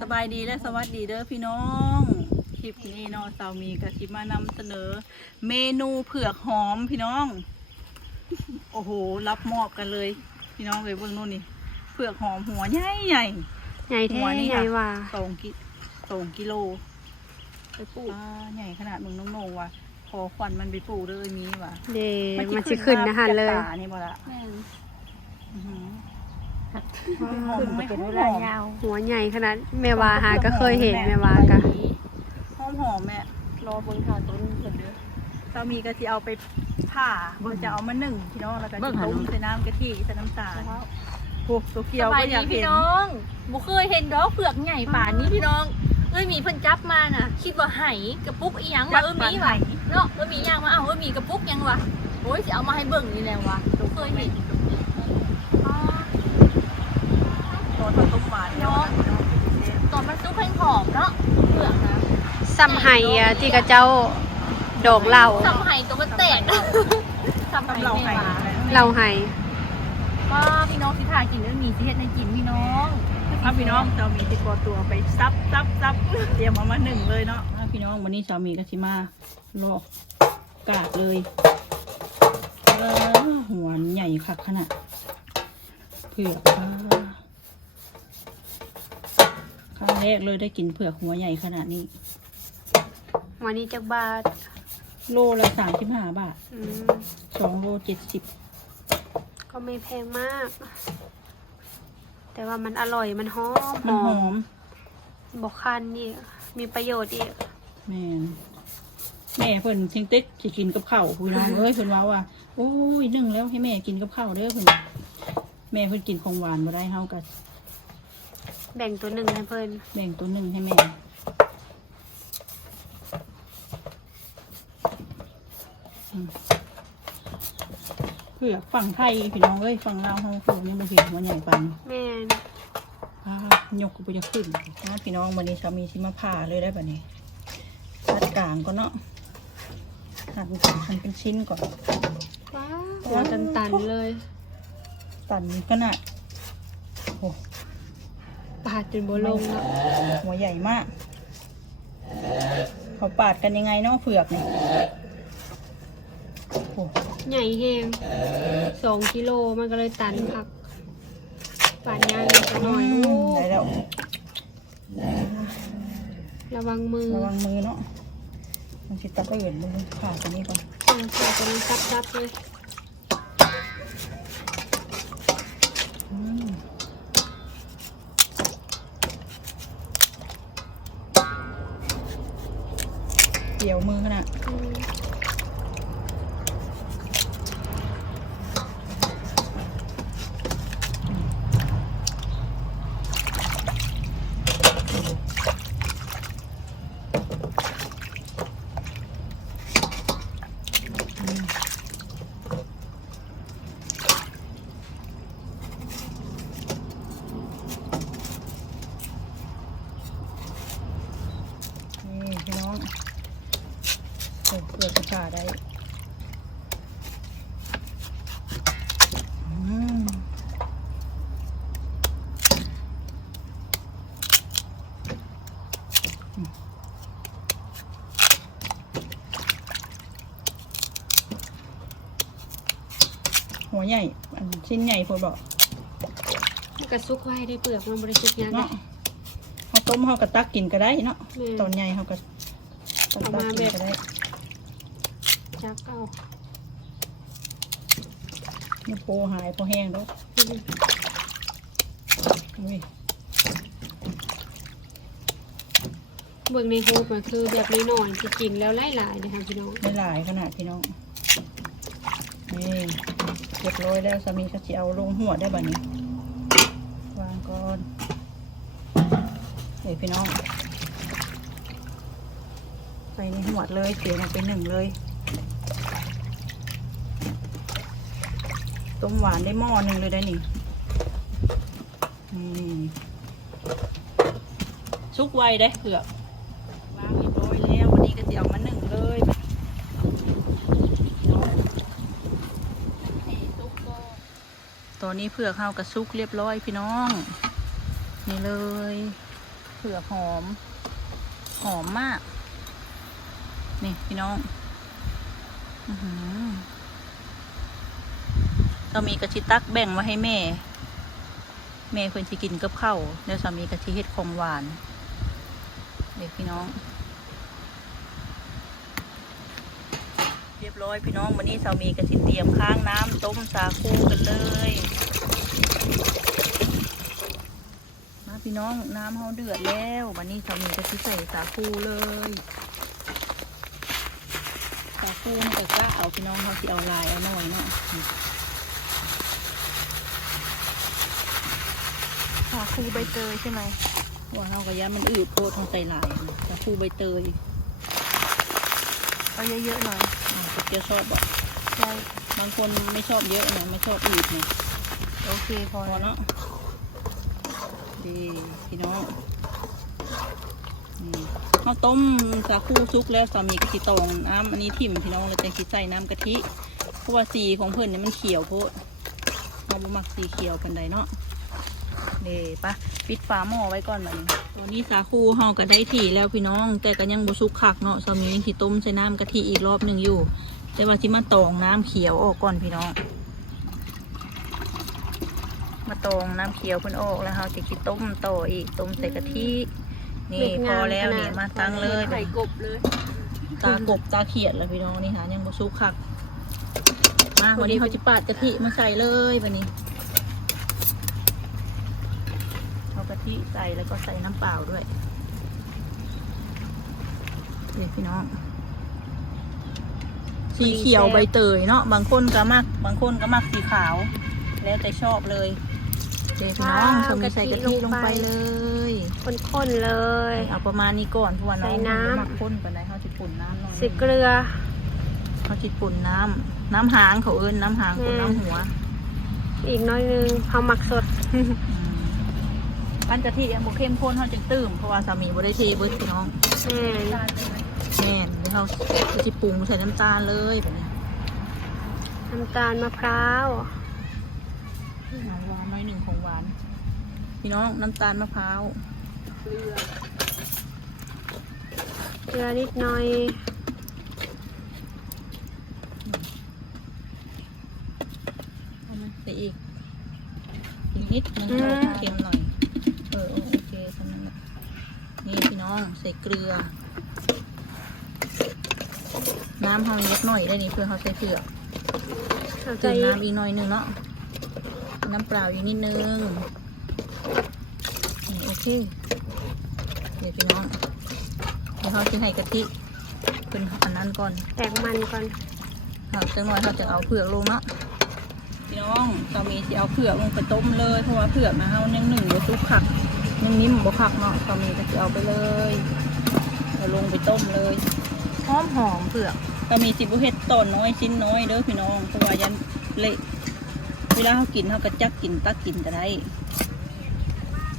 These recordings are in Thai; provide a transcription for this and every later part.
สบายดีและสวัสดีเด้อพี่น้องคลิปนี้เนาะสาวมีกับคลิปมานำเสนอ เมนูเผือกหอมพี่น้องโอ้โหรับมอบกันเลยพี่น้องเลยเบื้องนู้นนี่เผือกหอมหัวใหญ่ใหญ่ ใหญ่แท้ หัวนี่ ใหญ่ว่า 2 กิโลไปปลูกใหญ่ขนาดมึงน้องโนว่ะพอควันมันไปปลูกเลยมีว่ะ เดมันจะขึ้นนะฮะเลย จากตานี่บ่ละอื้อหือหอมไม่เป็นเวลายาว หัวใหญ่ขนาดแม่วาหาก็เคยเห็นแม่วากะ หอมแม่รอเบิ่งข่าวต้นเพิ่นเด้อสามีก็สิเอาไปผ่าบ่จะเอามานึ่งพี่น้องแล้วก็สิต้มใส่น้ำกะทิใส่น้ำตาลโอ้ตัวเขี ส ยว บา ก็ ย อ ดี ยาก พี่ เห็น น้องบุเคยเห็นดอกเผือกใหญ่ป่านนี้พี่น้องมีเพิ่นจับมาน่ะ คิดว่าไหกระปุกอีหยังวะมีว่ะเนาะมีย่างมามีกระปุกยังวะโอ้ยสิเอามาให้เบิ่งนี่แหละวะบุเคยเห็น ตัวต้มหวานเนาะ ตอนมันซุปแห้งหอมเนาะเผือกนะ ซ้ำไห้อะที่กระเจ้าดอกเหล่า ทำไห้ตัวมันแตกทำไห้ เรา แม่ ให้ วะ เหล่าไห้ ว่าพี่น้องสิทากินแล้วมีสิเฮ็ดในกินพี่น้อง ถ้าพี่น้องสามีสิกอตัวไปซับเตรียมเอามานึ่งเลยเนาะถ้าพี่น้องวันนี้สามีก็สิมาลอกกาดเลยหัวใหญ่คักขนาดเผือกครั้งแรกเลยได้กินเผือกหัวใหญ่ขนาดนี้ วันนี้จักบาท โลละ35 บาท อืม 2 โล 70 ก็ไม่แพงมาก แต่ว่ามันอร่อยมันหอม มันหอม บอกคันนี่มีประโยชน์อีก แม่เพิ่นทิ้งติ๊กสิกินกับข้าวพี่น้องเอ้ยเพิ่นว่าโอ้ยนึ่งแล้วให้แม่กินกับข้าวเด้อเพิ่นแม่เพิ่นกินของหวานบ่ได้เฮาก็ แบ่งตัวหนึ่งให้เพิ่น แบ่งตัวหนึ่งให้แม่เผือกฝั่งไทยพี่น้องเอ้ยฝั่งลาวเฮาคือยังบ่เห็นว่าใหญ่ปาน แม่น ยกกูจะขึ้นนะพี่น้องวันนี้สามีชิมาผ่าเลยได้ป่ะนี่ตัดกลางก่อนเนาะหั่นเป็นชิ้นก่อน ว้าวตันๆเลย ตันขนาดโอ้ ปาดจนบ่ลงเนาะ หัวใหญ่มากเขาปาดกันยังไงเนาะเผือกเนี่ยโอ้ ใหญ่แฮง2 กิโลมันก็เลยตันพักปาดยางนิดหน่อยโอ้ ได้แล้ว ระวังมือ ระวังมือเนาะมันสิตัดไปอื่นมือผ่าตัวนี้ก่อน ใส่ตัวนี้ซับๆเลย อืมเกี่ยวมือขนาด อืม นี่พี่น้องเผือกกระชาได้อืมหัวใหญ่อันชิ้นใหญ่พอบอก มันก็ซุกไว้ได้เปลือกมันบริสุทธิ์ยังไง เนาะเขาต้มเขากระตักกินก็ได้เนาะ แม่ ตอนใหญ่เขาก็ตักกินก็ได้ จักเอา นี่โปหายโปแห้งแล้วอุ้ย เบิ่งในรูปมันคือแบบน้อยๆจะกินแล้วหลายๆนะคะพี่น้อง ไม่หลายขนาดพี่น้องนี่เรียบร้อยแล้วสามีก็จะเอาลงหัวได้บ่นี้วางก่อนเดี๋ยวพี่น้องใส่ในหัวเลยเสียมันเป็นหนึ่งเลยต้มหวานได้หม้อหนึ่งเลยได้นี่ซุกไวได้เผือกวางเรียบร้อยแล้ววันนี้ก็จะเอามาหนึ่งเลยตอนนี้เผือกเข้ากับซุกเรียบร้อยพี่น้องนี่เลยเผื ผือกหอม หอมมาก นี่พี่น้องเรามีกระชิตักแบ่งมาให้แม่เพิ่นสิกินกับข้าวแล้วสามีกระชิเฮ็ดของหวานเด็กพี่น้องเรียบร้อยพี่น้องวันนี้สามีกระชิเตรียมค้างน้ำต้มสาคูกันเลยมาพี่น้องน้ำเฮาเดือดแล้ววันนี้สามีกระชิใส่สาคูเลยสาคูมันก็เอาพี่น้องเขาสิเอาลายเอาหน่อยเนาะสาคูใบเตยใช่ไหมว่าเรากระยามันอืดโพดทางใส่ลายสาคูใบเตยเอาเยอะๆหน่อยเกี๊ยวชอบบอกใช่บางคนไม่ชอบเยอะนะไม่ชอบอืดนะโอเคพอเนาะดีพี่น้องข้าวต้มสาคูซุกแล้วสามีกะทิตองน้ำอันนี้ทิ่มพี่น้องเลยแต่คิดใส่น้ำกะทิเพราะว่าสีของเพื่อนเนี่ยมันเขียวโพดเราบ่มักสีเขียวกันใดเนาะเดี๋ยวปะปิดฝาหม้อไว้ก่อนแบบนี้ตอนนี้สาคูเฮาก็ได้ถี่แล้วพี่น้องแต่ก็ยังบ่สุกคักเนาะสามียังสิต้มใส่น้ำกะทิอีกรอบหนึ่งอยู่แต่ว่าที่มาตองน้ำเขียวออกก่อนพี่น้องมาตองน้ำเขียวเพิ่นออกแล้วเฮาจะคิดต้มต่ออีกต้มใส่กะทินี่พอแล้วนี่มาตั้งเลย ไข่กบเลย ตากบตาเขียดเลยพี่น้องนี่ค่ะยังบ่สุกคักมาวันนี้เขาจะปาดกะทิมาใส่เลยวันนี้เอากะทิใส่แล้วก็ใส่น้ำเปล่าด้วยนี่พี่น้องสีเขียวใบเตยเนาะบางคนก็มักบางคนก็มักสีขาวแล้วแต่ชอบเลยเดี๋ยวพี่น้องทำใส่กะทิลงไปเลยข้นๆเลยเอาประมาณนี้ก่อนเพราะว่าน้องมักข้นกันได้เขาจะปุ่นน้ำหน่อยใส่เกลือเขาจะปุ่นน้ำหางเขาเอิ้นน้ำหางกับน้ำหัวอีกน้อยนึงเขาหมักสดปั้นกะทิยังบ่เข้มข้นเขาจึงตื้มเพราะว่าสามีบ่ได้เทเบิดพี่น้องแม่เดี๋ยวเขาจะปรุงใส่น้ำตาลเลยแบบนี้น้ำตาลมะพร้าวหวานน้อยหนึ่งของหวานพี่น้องน้ำตาลมะพร้าวเกลือนิดหน่อยใส่อีกนิดนึงเค็มหน่อยโอเคทำนั้นนี่พี่น้องใส่เกลือน้ำเขาเล็กหน่อยได้นี่เพื่อเขาใส่เกลือเติมน้ำอีกหน่อยนึงเนาะน้ำเปล่าอีกนิดนึงโอเคเดี๋ยวพี่น้องเดี๋ยวเขาจะให้กะทิเป็นอันนั้นก่อนแตกมันก่อนจังหน่อยเขาจะเอาเผือกลงเนาะพี่น้องสามีจะเอาเผือกลงไปต้มเลยเพราะว่าเผือกนะเขานึ่งบ่สุกคักนึ่งนิ่มบ่คักเนาะสามีก็จะเอาไปเลยเอาลงไปต้มเลยหอมเผือกสามีสิบุเฮ็ดตอนน้อยชิ้นน้อยเด้อพี่น้องเพราะว่ายันเละเวลาเขากินเขาก็จักกินตักกินก็ได้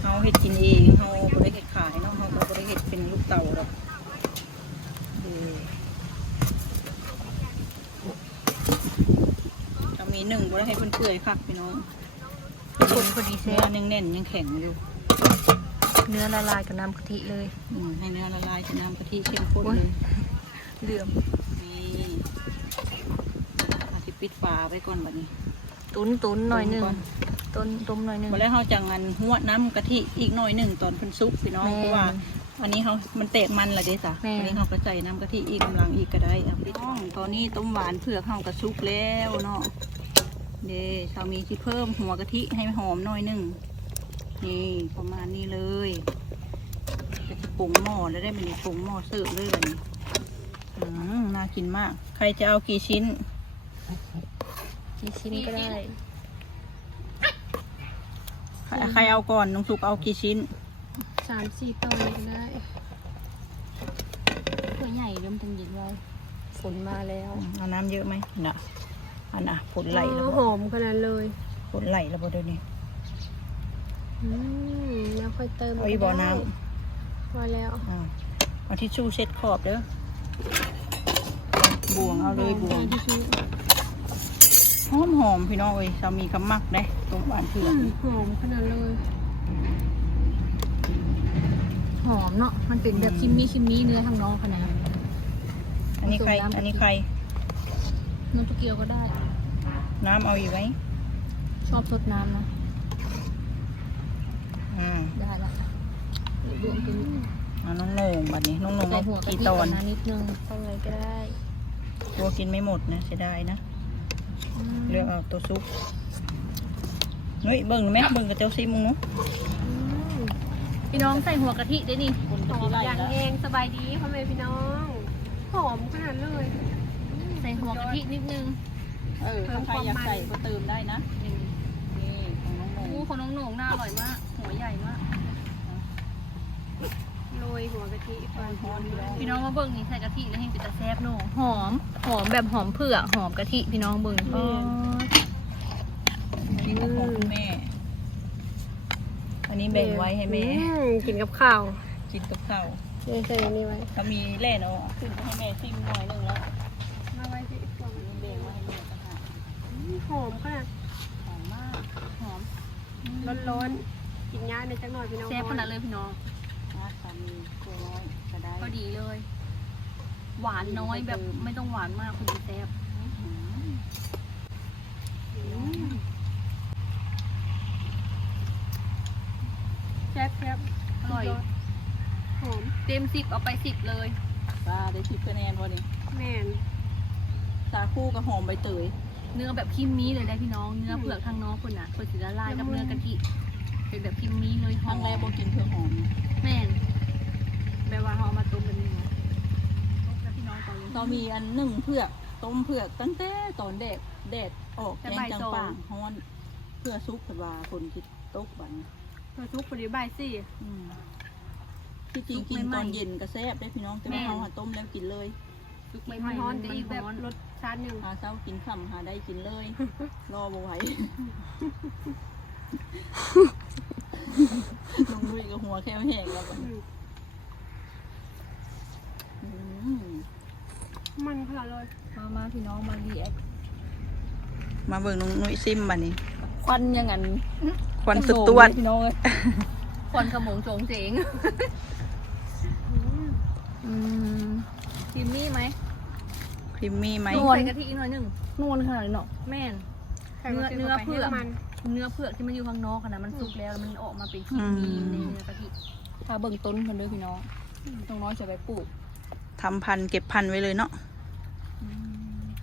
เขาเฮ็ดกินเองเขาบ่ได้เฮ็ดขายเนาะเขาบ่ได้เฮ็ดเป็นลูกเต่าหรอกมีหนึ่งบ่ได้ให้เพิ่นเปื่อยคักพี่น้องคนพอดีแซ่เนื้อแน่นยังแข็งอยู่เนื้อละลายกับน้ำกะทิเลยให้เนื้อละลายกับน้ำกะทิเข้มข้นเลยเหลื่อมนี่อาทิปิดฝาไว้ก่อนแบบนี้ตุนหน่อยนึงต้มหน่อยนึงมาแล้วเขาจังงันหัวน้ำกะทิอีกหน่อยหนึ่งตอนเพิ่นซุปพี่น้องเพราะว่าอันนี้เขามันแตกมันละเด้สะอันนี้เขาก็ใส่น้ำกะทิอีกกำลังอีกก็ได้พี่น้องตอนนี้ต้มหวานเผือกเขากระซุกแล้วเนาะเดี๋ยวเรามีที่เพิ่มหัวกะทิให้หอมหน่อยหนึ่งนี่ประมาณนี้เลยจะปรุงหม้อแล้วได้เป็นปรุงหม้อเสิร์ฟเลยแบบนี้น่ากินมากใครจะเอากี่ชิ้นก็ได้ใครเอาก่อนน้องสุกเอากี่ชิ้น3-4 ตอนก็ได้ตัวใหญ่เริ่มตั้งเย็นไว้ฝนมาแล้วเอาน้ำเยอะไหมน่ะอันน่ะฝนไหลแล้วหอมขนาดเลยฝนไหลแล้วบ่เดี๋ยวนี้แล้วค่อยเติมเอาอีบ่อน้ำพอแล้วเอาทิชชู่เช็ดขอบเด้อบ่วงเอาเลยบ่วงหอมพี่น้องเอ้ยสามีกำมักได้ตรงหวานเผือกหอมขนาดเลย เนาะมันเป็นแบบคิมมี่เนื้อทางน้องขนาด อันนี้ใครอันนี้ใคร น้ำตะเกียวก็ได้ น้ำเอาอยู่ไหม ชอบซดน้ำนะ ได้ละรวมกิน น้องโหน่งบัดนี้น้องโหน่ง ใส่หัวกะ กี่ ทิ ต ก่ อ อน นนะนิดนึง ทำไงก็ได้ ตัวกินไม่หมดนะเสียดายนะเลือกเอาตัวซุปเฮ้ยเบิ่งไหมเบิ่งกับเจ้าซิมึงเนาะ พี่น้องใส่หัวกะทิได้นี่ คน หอม ไร อย่าง แล้ว เองสบายดีพ่อแม่พี่น้องหอมขนาดเลย ใส่หัวกะทินิดนึง ถ้าใครอยากใส่ก็เติมได้นะนี่ของน้องโหน่ง อู้ของน้องโหน่งน่าอร่อยมาก หัวใหญ่มาก โรยหัวกะทิไป พี่น้องมาเบิ่งนี่ใส่กะทิแล้วให้เป็นตาแซ่บโหน่หอมแบบหอมเผือกหอมกะทิพี่น้องเบิ่ง นี่ก็ของคุณแม่ อันนี้แบ่งไว้ให้แม่ กินกับข้าว กินกับข้าว เลยใส่อันนี้ไว้ ถ้ามีแล่นเอาขึ้นให้แม่ซิมหน่อยหนึงแล้ว มาไว้สิกล่อง แบ่งไว้ให้แม่ต่างหาก หอมขนาด หอมมากหอม ร้อนๆกินย่าในจังหน่อยพี่น้อง แซ่บขนาดเลยพี่น้อง นะสามีตัวน้อยก็ได้ พอดีเลย หวานน้อยแบบไม่ต้องหวานมากคุณจะแซ่บ แซ่บแซ่บ อร่อย หอม เต็ม10เอาไป10เลย ป้าได้10 คะแนนพอดี แม่น สาคูกับหอมใบเตย เนื้อแบบคิมมี่เลยได้พี่น้องเนื้อเผือกทางน้องคนน่ะคนสีละลายกับเนื้อกะทิเป็นแบบคิมมี่เลย ครั้งแรกโบกินเพื่อหอม แม่นแบบว่าเขาเอามาต้มเป็นนี้นะแล้วพี่น้องตอนนี้ เรามีอันหนึ่งเผือกต้มเผือกตั้งแต่ตอนแดดออกแดงจังป่างฮ้อนเพื่อซุปผัดว่าคนคิดตกบัน เพื่อทุกปฏิบัติสิ ที่จริงกินตอนเย็นก็แซ่บได้พี่น้องแต่ว่าเขาหาต้มแล้วกินเลย ซุก มัน ใหม่ๆ ร้อน มัน จะอีกแบบ ร้อน รสชาติหนึ่ง หาเช้ากินค่ำหาได้กินเลย รอบ่ไหวลงลุยกับหัวแค่แห้งแล้วบัด มันขนาดเลย มาพี่น้องมารีแอค มาเบิ่งน้องนุ้ยซิมบัดนี้ ควันยังไง ควันสุดตวด พี่น้องเลยควันขโมงโจงเจ๋งคิมมี่ไหม ครีมมี่ไหม นวลใส่กะทิอีกหน่อยหนึ่งนวลขนาดนี้เนาะแม่น เนื้อเผือก มัน เนื้อเผือกที่มันอยู่ข้างนอกอะนะมันสุกแล้วมันออกมาเป็นคิมมี่ในเนื้อกะทิถ้าเบิ่งต้นกันด้วยพี่น้องน้องน้อยจะไปปลูก ทำพันธุ์เก็บพันธุ์ไว้เลยเนาะ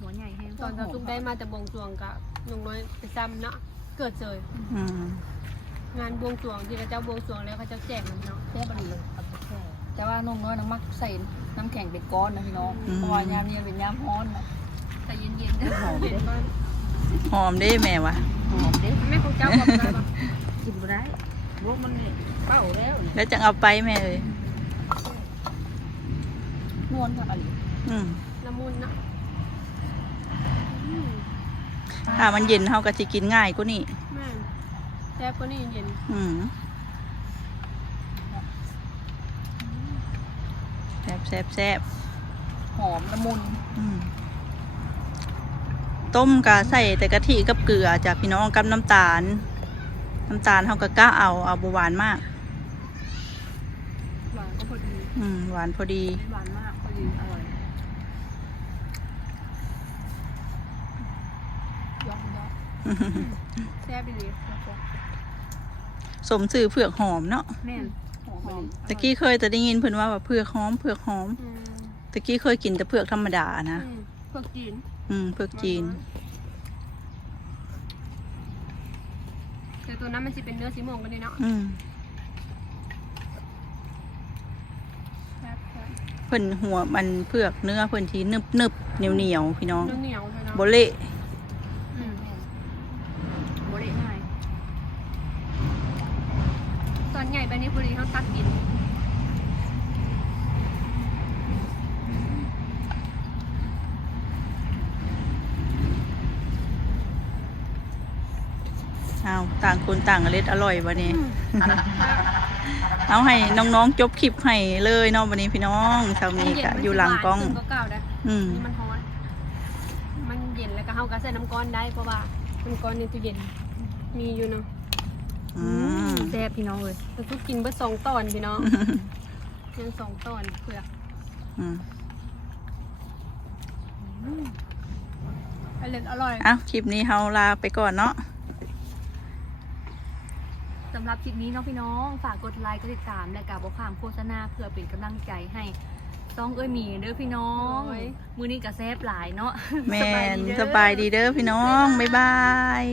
หัวใหญ่แห้ง ตอนจะทุกได้มาแต่บวงสรวงกับลุงน้อยไปซ้ำเนาะเกิดเจย อืม งานบวงสรวงที่เขาเจ้าบวงสรวงแล้วเขาเจ้าแจกมันเนาะ แค่บดีเลยแต่ว่าน้องน้อยน้ำมักใส่น้ำแข็งเป็นก้อนนะพี่น้องเพราะว่ายามนี้เป็นยามร้อนนะแต่เย็นๆได้หอม เห็นบ้าน หอมได้แม่วะ หอมเด้ แม่ของเจ้าบอกได้ปะ กินบ่ได้รสมันเป้าแล้ว แล้วจะเอาไปแม่เลย นวลค่ะอะไร ละมุนเนาะ ถ้ามันเย็นเขาก็จะกินง่ายกว่านี่ แม่แซ่บก็นี่เย็น แซ่บ หอมละมุน ต้มกะใส่แต่กะทิกับเกลือจากพี่น้องกับน้ำตาลเขาก็กล้าเอาบ่หวานมาก หวานก็พอดี หวานพอดี ไม่หวานมากพอดีอร่อยยอดแซ่บไปเลย สมสื่อเผือกหอมเนาะ แม่นหอม ตะกี้เคยแต่ได้ยินเพิ่นว่าเผือกหอมตะกี้เคยกินแต่เผือกธรรมดานะ พวกจีน เผือกจีน แต่ตัวนั้นมันจะเป็นเนื้อสีม่วงกันเลยเนาะ เพิ่นหัวมันเผือกเนื้อเพิ่นทีนึบเหนียวพี่น้อง เนื้อเหนียวเลยเนาะ โบเละ โบเละง่าย ตอนใหญ่ไปนี้พอดีเขาตักกิน เอาต่างคนต่างอร่อยวันนี้ เอาให้น้องๆจบคลิปให้เลยเนาะวันนี้พี่น้องชาวมีกะอยู่หลังกล้อง ก็เก่าได้นี่มันร้อน มันเย็นแล้วก็เฮาก็ใส่น้ำก้อนได้เพราะว่าน้ำก้อนในตู้เย็นมีอยู่เนาะ แซ่บพี่น้องเลย เราต้องกินเบิด2 ตอนพี่น้อง ยังสองตอนเผือก อืม อร่อย อ่ะคลิปนี้เฮาลาไปก่อนเนาะ สำหรับคลิปนี้เนาะพี่น้องฝากกดไลค์กดติดตามและกับบอกความโฆษณาเพื่อเป็นกำลังใจให้ต้องเอ้ยหมีเด้อพี่น้องมื้อนี้ก็แซ่บหลายเนาะ แม่นสบายดีเด้อพี่น้องบ๊ายบาย